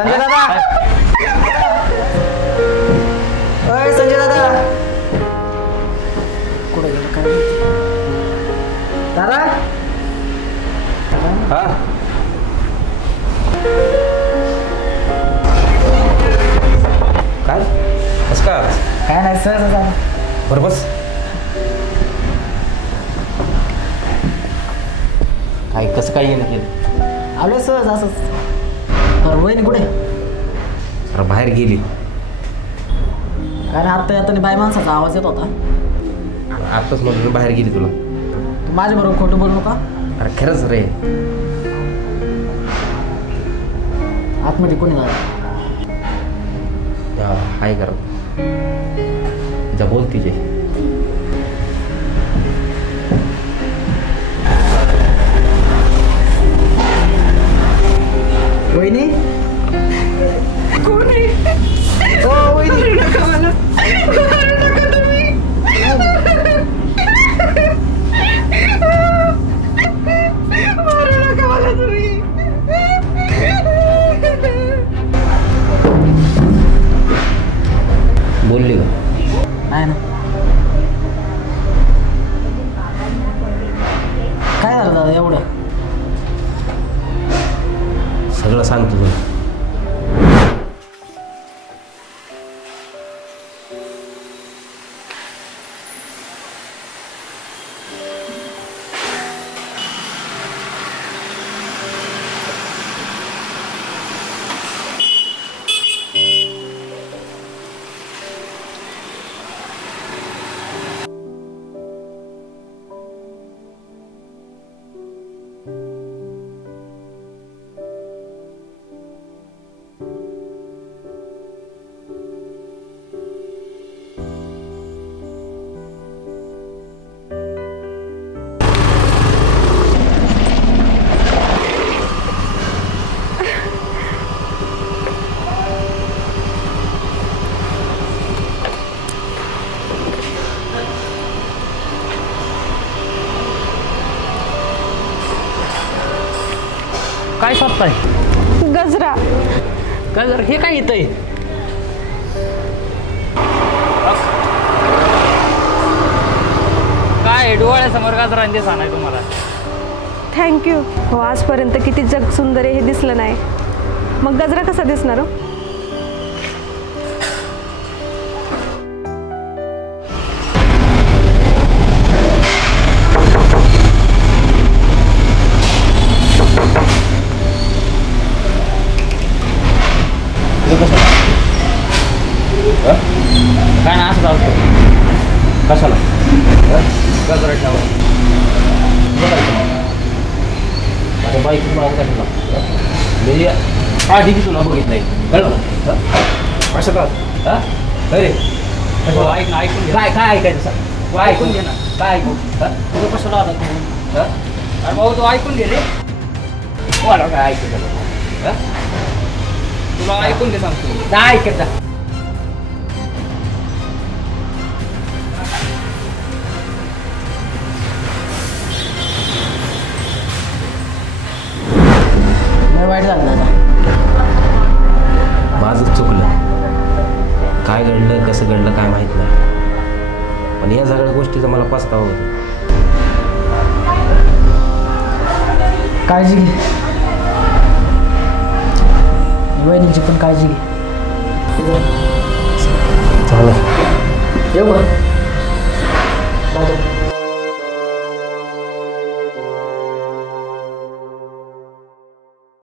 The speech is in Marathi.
संजय दादा, अय संजय दादा, कुठे गेला काय माहिती? दादा, हा काय कसं काय नाही सहज दादा. बरं बस. काय कसं काय येणं केलं? आलोय सहज असंच. बरं वहिनी कुठे? अरे बाहेर गेली. कारण आत्ता येताना बाय माणसाचा आवाज येत होता. आत्ताच म्हणून बाहेर गेली तुला. तू माझ्या बरोबर खोटं बोलू नका. अरे खरंच रे. आतमध्ये कोणी झालं? हाय कर जा बोल तिचे. वहिनी कोणी? ओ वहिनी नका मला, मारू नका तुम्ही. मारू नका मला तुम्ही. बोलली का? नाही ना. काय झालं दादा एवढं? सगळं सांगतो तुला. काय शोधताय? गजरा. गजरा हे काय येतंय? काय डोळ्यासमोर गजरा दिसा नाही तुम्हाला? थँक्यू. हो आजपर्यंत किती जग सुंदर आहे हे दिसलं नाही, मग गजरा कसा दिसणार हो? काय ना असं चालतो कशाला? गजरा ठेवा. माझ्या बाईक कशाला? मी आधी की तुला बघितलंय कळलं? कशाला? अरे ऐक ना, ऐकून घे. काय काय ऐकायचं सांग. तू ऐकून घे ना. काय ऐकू? तुझं कशाला आला तू? अरे भाऊ तू ऐकून घे रे. मला काय ऐकू? तुला ऐकून घे सांगतो. काय ऐकत? वाईट झालं दादा. माझंच चुकलं. काय घडलं कसं घडलं काय माहित नाही, पण या सगळ्या गोष्टीचा मला पस्तावा होतो. काळजी घे. वहिनीची पण काळजी घे. चालेल. येऊ का?